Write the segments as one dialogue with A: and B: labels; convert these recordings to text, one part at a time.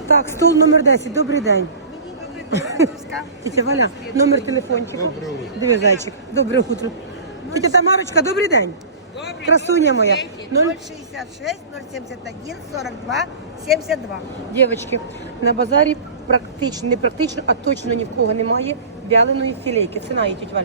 A: Так, стол номер 10, добрий день. Тетя Валя, номер телефончика. Диви, зайчик, добре утро. Тетя Тамарочка, добрий день. Красуня моя.
B: 066 071 42 72.
A: Дівчатки, на базарі практично, не практично, а точно ні в кого немає вяленої філейки. Ціна її, тетя Валь?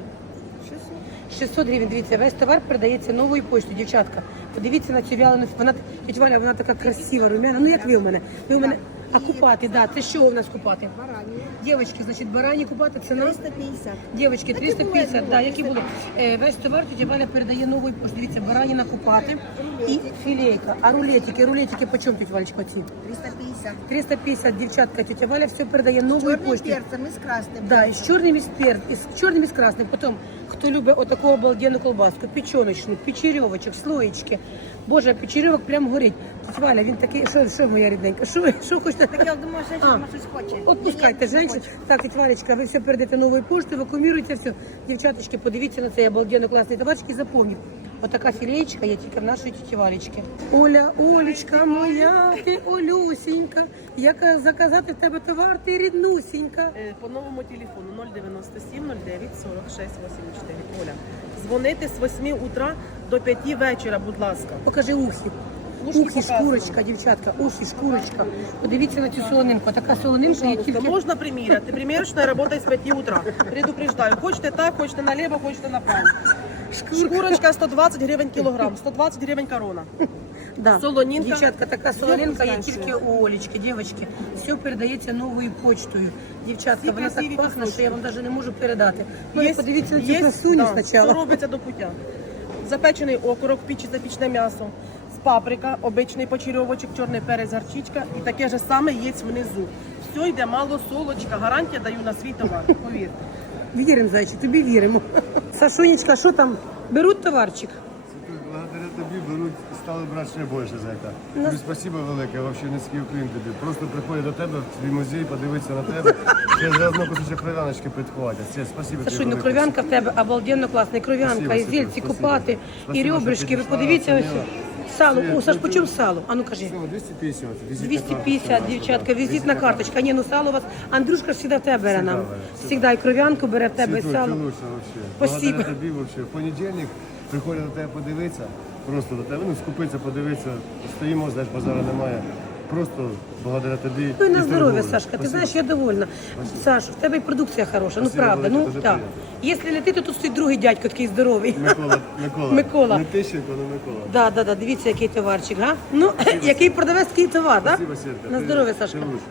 A: 600 гривень. Дивіться, весь товар передається новою поштою. Дівчатка, подивіться на цю вялену. Вона, тетя Валя, вона така красива, румяна. Ну, як ви в мене? Ви в мене... А купати, да, це що у нас купати?
B: Барані.
A: Дівчатки, значить, барані купати, ціна?
B: 350.
A: Дівчатки, 350, да, які були. Весь товар тетя Валя передає новою поштою. Дивіться, бараніна купати і філейка. А рулетики по чому, тетя Валечка, ці?
B: 350.
A: 350, дівчатка, тетя Валя все передає новою
B: Чорним
A: поштою.
B: перцем і з красним.
A: Да, і з чорним і з чорним і з красним. Потім, хто любить отаку обалденну колбаску, печеночну, печерьовочок, слоєчки. Боже, печерьовок прям горить. Тетя Валя, він такий, що моя рідненька, що хочете?
B: Так я думаю, що жінка щось хоче.
A: Отпускайте,
B: Ні, не
A: женщин.
B: хоче.
A: Так, тетя Валечка, ви все передаєте новою поштою, вакууміруєте все. Дівчаточки, подивіться на цей обалденно класний товарчик і запомніть. Отака філеєчка є тільки в нашої тіті Валечки. Оля, Олечка моя, ти Олюсінька, як заказати в тебе товар, ти ріднусінька.
C: По новому телефону 097 09 46 84. Оля, дзвонити з 8 утра до 5 вечора, будь ласка.
A: Покажи ухи.
C: Ушки
A: Ухи,
C: показуємо.
A: шкурочка, дівчатка, ухи, шкурочка. Подивіться на цю солонинку. Така солонинка є тільки...
C: Можно примерять. Примерочная работает с 5 утра. Предупреждаю. Хочете так, хочете налево, хочете направо. Шкурочка 120 гривень кілограм, 120 гривень корона.
A: Да.
C: Солонинка.
A: Дівчатка, така
C: Все
A: солонинка є
C: вкусненьке.
A: тільки у Олечки, дівчатки. Все передається новою почтою. Дівчатка,
C: Всі
A: вона так
C: красиві
A: пахне, що
C: кусочки.
A: я вам навіть не можу передати. Ну і
C: Є-
A: подивіться на цю
C: є,
A: красуню
C: да,
A: спочатку.
C: Що робиться до пуття. Запечений окорок, пічі запічне м'ясо, паприка, обичний почерьовочок, чорний перець, гарчичка і таке ж саме є внизу. Все йде мало солочка, гарантія даю на свій товар, повірте.
A: Віримо, зайчик, тобі віримо. Сашунечка, що там? Беруть товарчик?
D: Благодаря тобі беруть, стали брати ще більше за це.
A: Ну.
D: Тобі спасибо велике, взагалі низький уклін тобі. Просто приходять до тебе в твій музей, подивитися на тебе. Ще заодно кусочок кров'яночки підхватять. Це спасибо тобі
A: Сашунь, ну
D: велике.
A: кров'янка в тебе обалденно класна. І кров'янка, і
D: Спасибо,
A: зільці
D: спасибо.
A: купати, і
D: Спасибо,
A: ребрышки.
D: що
A: Ви
D: підійшла,
A: подивіться ось.
D: оцінила.
A: Сало. О, Саш,
D: Світ,
A: по чому сало? А ну кажи.
D: Всього 250. візитна
A: 250,
D: карточка
A: дівчатка,
D: наша, да.
A: візитна карточка. Ні, ну сало у вас. Андрюшка ж завжди в тебе бере нам.
D: бере,
A: Завжди і кров'янку бере в тебе, і
D: Світло,
A: сало.
D: ти лучше вообще.
A: Спасибо.
D: Благодаря тобі вообще. В понедільник приходять до тебе подивитися, просто до тебе, ну скупитися, подивитися. Стоїмо, знаєш, базару немає. Просто благодаря тобі.
A: Ну і на
D: і
A: здоров'я,
D: торговлі.
A: Сашка. Ти
D: Спасибо.
A: знаєш, я довольна. Саш, в тебе і продукція хороша, ну
D: Спасибо
A: правда.
D: велике,
A: Ну
D: дуже
A: так.
D: приємно.
A: Якщо не ти, то тут стоїть другий дядько такий здоровий.
D: Микола.
A: Микола.
D: Не Тищенко, але Микола.
A: Да, дивіться, який товарчик, га? Ну, який продавець, такий товар, так?
D: Спасибо, Сірка.
A: На
D: Ти-
A: здоров'я,
D: ти
A: Сашка.
D: лучше.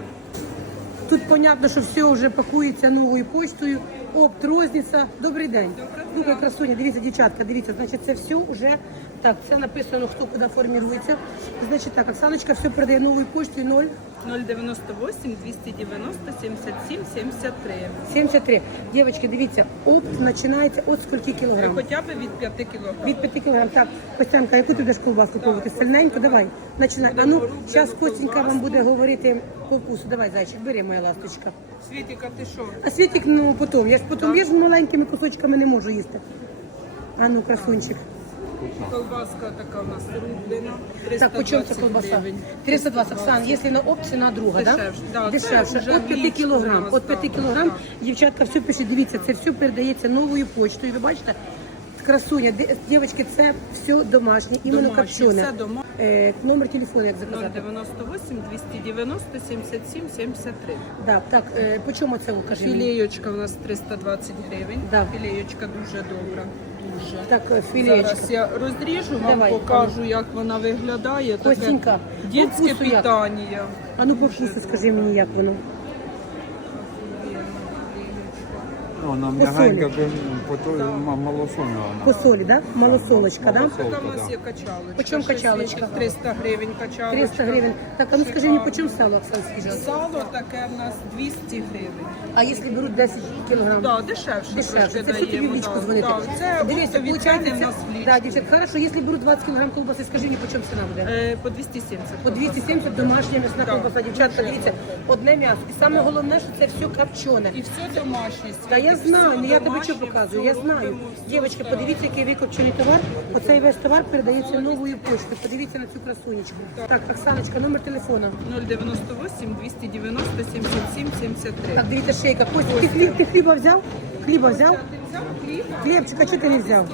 A: Тут понятно, що все вже пакується новою поштою. Опт, розниця. Добрий день. Слухай, красуня, дивіться, дівчатка, дивіться, значить, це все вже, так, це написано, хто куди формірується. Значить, так, Оксаночка все передає новою поштою 0
E: 098 290 77 73.
A: 73. Дівчатки, дивіться, опт починається від скільки кілограм?
E: Хоча б від 5 кг.
A: Від 5 кілограм. Так, Костянка, яку ти будеш ковбаску пробувати? Сильненько, давай. Починай. А ну, зараз Костенька вам буде говорити по вкусу. Давай, зайчик, бери, моя ласточка.
E: Світіка, ти що?
A: А Світик, ну, потім. Я ж маленькими кусочками не можу їсти. А ну, красунчик.
E: Колбаска така у нас рублена.
A: Так, по чому ця
E: 320
A: колбаса?
E: гривень.
A: 320, Оксан. Якщо на опт, ціна друга, так?
E: Дешевше, да,
A: Дешевше.
E: це вже
A: От 5
E: більше
A: кілограм.
E: у нас,
A: От 5
E: так,
A: кілограм.
E: так.
A: Дівчатка, все пишіть, дивіться, це все передається новою почтою. Ви бачите? Красуня, дівчатки, це все домашнє, іменно
E: Домашнє,
A: копчене.
E: все домашнє.
A: Номер телефону, як заказати?
E: 098 290 77 73.
A: Да, так, по чому це укажи мені?
E: Філеєчка у нас 320 гривень.
A: Да.
E: Філеєчка дуже добра. Дуже.
A: Так, філеєчка.
E: Зараз я розріжу, вам
A: Давай,
E: покажу, як вона виглядає.
A: Костенька, по
E: Дітське
A: вкусу як?
E: питання.
A: А ну по вкусу скажи мені, як воно.
F: Вона
A: По солі.
F: м'ягенька, малосольна
A: По
F: вона.
A: солі, да? Малосолочка, да?
F: Малосолка.
E: Така у нас є качалочка.
A: По чому
E: Ще
A: качалочка?
E: світить 300 гривень качалочка.
A: 300 гривень. Так, а ну скажи мені, по чому сало, Оксан, скажи?
E: Сало таке в нас 200 гривень.
A: А якщо беруть 10 кілограм?
E: Так, дешевше.
A: Дешевше.
E: трошки
A: Це все тобі в
E: даємо,
A: лічку
E: да.
A: дзвонити.
E: Да, це
A: Дивіться,
E: оптові
A: виходить,
E: ціни в нас в лічку.
A: да, дівчат, хорошо, якщо беруть 20 кілограм колбаси, скажи мені, по чому ціна буде?
E: По 270.
A: По 270 домашня м'ясна
E: Да.
A: колбаса. Дівчатка, дивіться, одне м'ясо. І саме головне, що це все копчене.
E: І все домашнє.
A: Та я
E: Світить,
A: знаю,
E: все
A: ну я тобі
E: домашнє,
A: що показую. показую, я знаю. Дівчатки, подивіться, який викопчений товар. Оцей весь товар передається новою поштою. Подивіться на цю красунечку. Так, Оксаночка, номер телефону.
E: 098 290 77 73.
A: Так, дивіться, шейка. Костя, ти хліба взяв? Хліба взяв? Хлібчика, чого ти не взяв?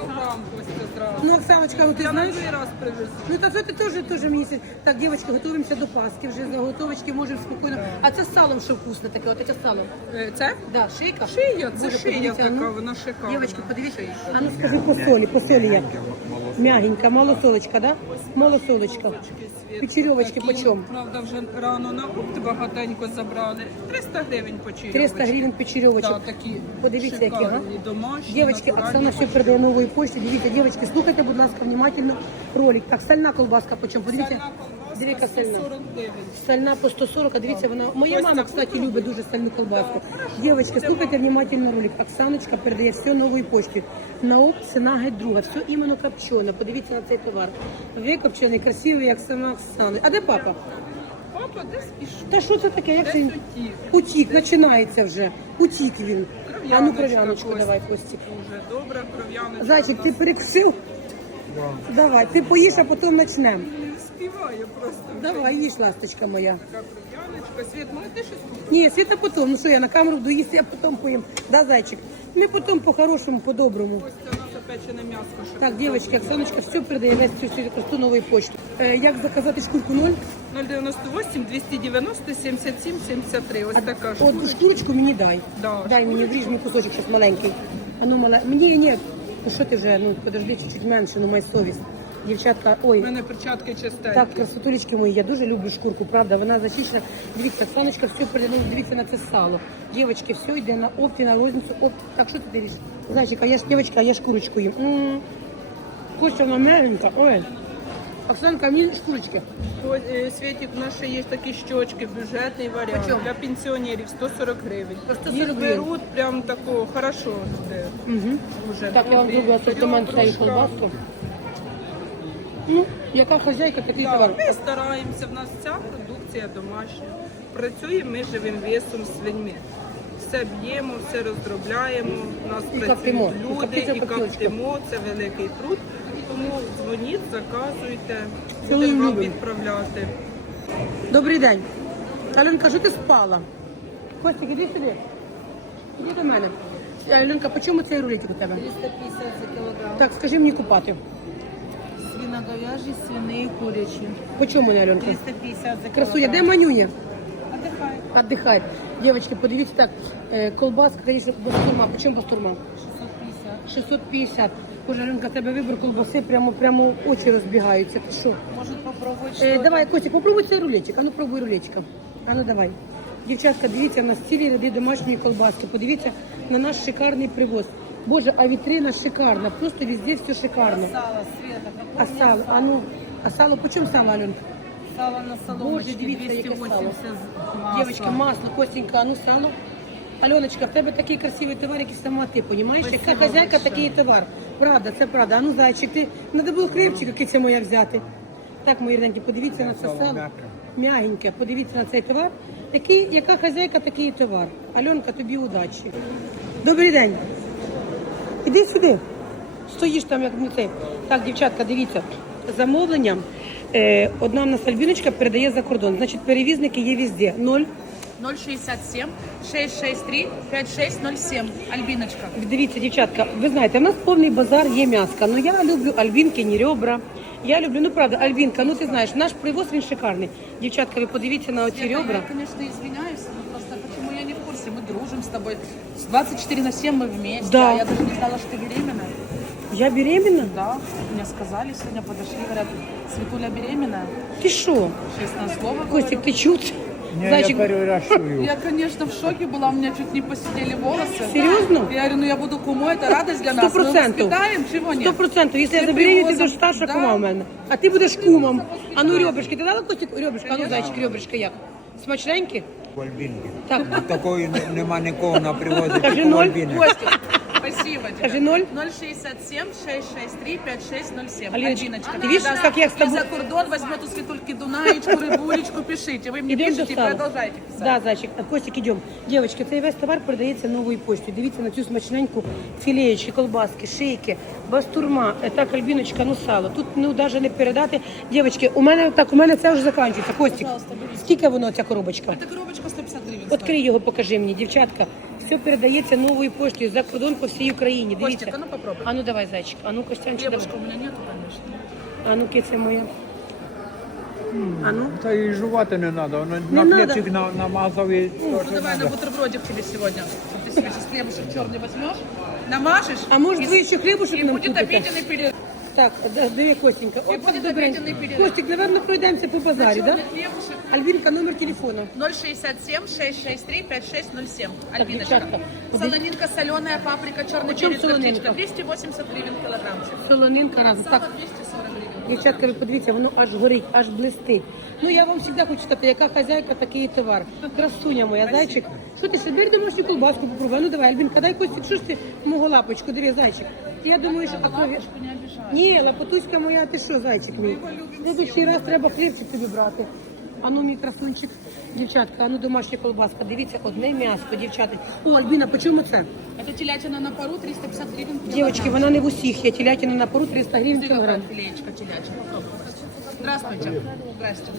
A: Ну, Оксаночка, ну ти знаєш?
E: Раз привезу.
A: Ну, та це ти теж мені. Так, дівчатки, готуємося до Пасхи, вже заготовочки можемо спокійно. А це з салом, що вкусне таке, от таке сало.
E: Це?
A: Да, шийка?
E: Шия, це
A: Боже,
E: шия
A: подивіться,
E: така,
A: ну.
E: вона шикарна.
A: Дівчатки, подивіться. А ну скажи по солі як? Мягенька, малосолочка, да? Малосолочка. Печерьовочки почем?
E: Правда, вже рано на опт багатенько забрали. 300 гривень по чайовочці.
A: 300 гривень печерьовочок.
E: Да, такі
A: Подивіться, які, га?
E: шикарні, домашні,
A: Дівчатки,
E: натуральні.
A: Оксана все передає нової почті. Дивіться, дівчатки, слухайте, будь ласка, внимательно ролик. Так, сальна колбаска почем? Подивіться.
E: Сальна колбаска
A: Дивіться, сальна.
E: 140 гривень.
A: Сальна по 140, а дивіться, вона... Моя мама, кстати, любить дуже сальну колбаску. Дівчатки, слухайте внимательно ролик. Оксаночка передає все нової почті. На опт ціна геть друга. Все іменно копчене. Подивіться на цей товар. Викопчений, красивий, як сама Оксана. А де папа?
E: Папа десь пішов.
A: Та що це таке? Як це?
E: Десь
A: він?
E: утік.
A: Утік, починається вже. Утік він. А ну
E: Кров'яночка,
A: кров'яночку
E: Костя.
A: давай, Кості.
E: Дуже добра кров'яночка.
A: Зайчик, ти перекусив? Давай, ти поїш, а потім почнемо.
E: Не співає просто.
A: Давай, їж, ласточка моя.
E: Така кров'яночка. Світ, може ти щось купиш?
A: Ні, Світа потім. Ну що, я на камеру буду їсти, а потім поїм. Да, зайчик? Ми потім по-хорошому, по-доброму.
E: Ось це у нас запечене м'ясо. що
A: Так,
E: купила.
A: дівчатки, Оксаночка все передає весь цю красу нової почти. Як заказати шкурку 0?
E: 098 290 77 73. Ось така ж.
A: От шкурочку мені дай.
E: Да,
A: Дай мені, вріж мені кусочок щось маленький. А ну, мале. Мені, ні. Ну що ти вже, ну подожди, чуть-чуть менше, ну май совість. Дівчатка,
E: У
A: ой.
E: мене перчатки чистенькі.
A: Так, красотулечки мої, я дуже люблю шкурку, правда, вона зачищена. Дивіться, Оксаночка все передає, ну, дивіться на це сало. Дівчатки, все йде на опті, на розницю. Так, що ти дивиш? Зайчик, а я ж, дівчатка, а я шкурочку їм. Костя, вона меленька, ой. Оксанка, мені шкурочки.
E: Ось, Світік, у нас ще є такі щочки, бюджетний варіант.
A: Почем?
E: Для пенсіонерів 140 гривень.
A: По 140
E: Їх
A: гривень.
E: беруть прям такого, хорошо.
A: Угу.
E: Уже.
A: Так, я вам зроблю асортимент цієї
E: Ребрышка.
A: колбаски. Ну, яка хазяйка, такий
E: Да,
A: товар.
E: ми стараємося, в нас вся продукція домашня. Працюємо ми живим весом свиньми. Все б'ємо, все розробляємо. У нас
A: І коптимо.
E: працюють
A: І
E: люди,
A: коптиться
E: і
A: коптілочка.
E: коптимо. Це великий труд. Тому дзвоніть, заказуйте,
A: Цілуємо,
E: будемо вам
A: любимо.
E: відправляти.
A: Добрий день. Альонка, що ти спала? Костик, іди сюди. Іди до мене. Альонка, по чому цей рулетик у тебе?
B: 350 за кілограм.
A: Так, скажи мені купати.
B: Свиноговяжі, свині і курячі.
A: По чому, Альонка?
B: 350 за
A: Красуня, де
B: кілограм.
A: манюня?
B: Отдихай.
A: Отдыхает. Девочки, подивіться так, колбаска, конечно, бастурма. Почему бастурма?
B: 650.
A: 650. Боже, Альонка, в тебе вибір колбаси, прямо очі розбігаються. Ти що?
B: Может попробовать что-то?
A: Давай, Костя, попробуй цей рулетик. А ну пробуй рулетика. А ну давай. Дівчатка, дивіться, у нас цілі ряди домашньої колбаски. Подивіться на наш шикарний привоз. Боже, а вітрина шикарна, просто везде все шикарно.
B: Сало, Света,
A: А
B: какое
A: сало, а ну, а сало, по чому сало, Альонка?
B: сало на соломочке?
A: Боже, дивіться, яке сало.
B: 280 масло.
A: Дівчатка, масло, Костенька, а ну сало. Альоночка, в тебе такий красивий товар, який сама ти, понімаєш? Яка
B: Спасибо
A: хазяйка,
B: большое.
A: такий і товар. Правда, це правда. А ну, зайчик, ти, треба було хлібчик, який це моя взяти. Так, мої рідненькі, подивіться на це сало. Мягеньке, подивіться на цей товар. Такий, яка хазяйка, такий і товар. Альонка, тобі удачі. Добрий день. Іди сюди. Стоїш там, як не цей. Так, дівчатка, дивіться. Замовлення. Одна в нас Альбіночка передає за кордон. Значить, перевізники є везде.
G: 067 663 5607. Альбиночка.
A: Дивіться, дівчатка, ви знаєте, в нас повний базар є м'яска. Ну я люблю альбінкині ребра. Я люблю, ну правда, альбінка, ну ти знаєш, наш привоз він шикарний. Дівчатка, ви подивіться на оці ребра.
G: Я, конечно, извиняюсь, но просто почему я не в курсе? Мы дружим с тобой. 24/7 мы вместе.
A: Да.
G: А я даже не знала, что ты беременна.
A: Я беременна?
G: Да, мне сказали сегодня, подошли, говорят, Светуля беременная.
A: Ти що?
G: Честное слово
A: Костик,
G: говорю.
A: ти чут? Зайчик,
G: Я, конечно, в шоке была, у меня чуть не посидели волосы.
A: серйозно?
G: Я говорю, ну я буду кумой, это радость для нас. Мы
A: 100%.
G: воспитаем, чего нет?
A: 100%. Якщо я
G: Ти
A: заберу, ти
G: привозом.
A: будеш старша
G: Да.
A: кума в мене. А ти будеш кумом. А ну ребрышки, ти дала Костик ребрышка? А ну зайчик, ребрышка як? Смачненькі?
H: Альбінки.
A: Так.
H: Такої нема нікого на привозі,
A: Кажи
H: тільки
A: ноль.
H: Альбіни.
G: Костя, Спасибо тебе.
A: Скажи 0.
G: 067 663 5607.
A: Алиночка,
G: Альбиночка,
A: ты видишь, как я с тобой-
G: За кордон возьмет у Светульки Дунаечку, Рыбулечку, пишите. Вы мне
A: Ідемо
G: пишите
A: до
G: и
A: сала.
G: продолжайте писать.
A: Да, зайчик. Костик, ідемо. Дівчатки, цей весь товар передається новою поштою. Дивіться на цю смачненьку філеєчки, колбаски, шийки, бастурма. Так, Альбіночка, ну сало. Тут ну навіть не передати. Дівчатки, у мене це вже закінчується. Костик, скільки воно ця коробочка?
G: Это коробочка 150 гривен.
A: Відкрий його, покажи мені, дівчатка. Все передається новою поштою за кордон по всій Україні. Дивіться.
G: Костик, а ну попробуй.
A: А ну давай, зайчик. А ну, Костянчик, давай.
G: Хлебушка у меня нету, конечно.
A: А ну, киця моя. А ну.
F: Та і жувати не треба, воно
A: Не
F: на
A: надо.
F: хлібчик намазав і
G: Ну давай на бутербродик тебе сегодня. Вот ты себе сейчас хлебушек черный возьмешь, намажешь.
A: А може
G: и
A: ви ще хлібушек
G: и
A: нам
G: будет
A: купите?
G: обеденный перерыв.
A: Так, диви, Костенька.
G: І
A: От
G: буде
A: так добренько.
G: обіденний перерив.
A: Костик, напевно, пройдемося по базарі, так? Да?
G: Черный хлебушек.
A: Альбінка, номер телефона.
G: 067 663 5607. Альбиночка.
A: девчатка,
G: Солонинка соленая, паприка, черный
A: Почем
G: перец,
A: солонинка?
G: горчичка. 280 гривен килограммчик.
A: Солонинка разом.
G: Сало
A: Так,
G: 240 гривен.
A: дівчатка, ви подивіться, воно аж горить, аж блистить. Ну, я вам завжди хочу сказати, яка хазяйка, такий і товар. Красуня моя, зайчик. Що ти, ще бери домашню колбаску попробуй? Ну, давай, Альбінка, дай Костик, що ж ти мого лапочку, диви, зайчик. Я думаю, що такої...
G: Лапочку не обижай.
A: Ні, лапотуська моя, ти що, зайчик мій? В следующий раз треба хлібчик тобі брати. А ну, мій красунчик, дівчатка, а ну домашня колбаска. Дивіться, одне м'ясо, дівчата. О, Альбіна, по чому це?
G: Это телятина на пару 350 гривен килограмм.
A: Дівчатки, вона не в усіх, є телятина на пару 300 гривень
G: Какая
A: кілограм.
G: филеечка телячья. Попробуй. Здравствуйте. Здрасте.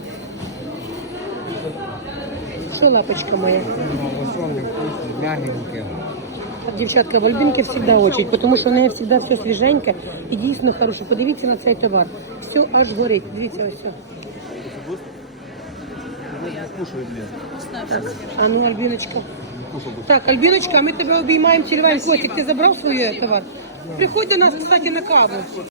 A: Що, лапочка моя?
F: малосольний, вкусний, м'ягенький.
A: Дівчатка, в Альбінки завжди очередь, тому що в неї завжди все свіженьке і дійсно хороше. Подивіться на цей товар. Все аж горить. Дивіться ось. Все. Так, а ну, Альбіночка. Так, Альбіночка, ми тебе обіймаємо, цілюємо. Котик, ти забрав свій товар? Приходь до нас, кстати, на каву.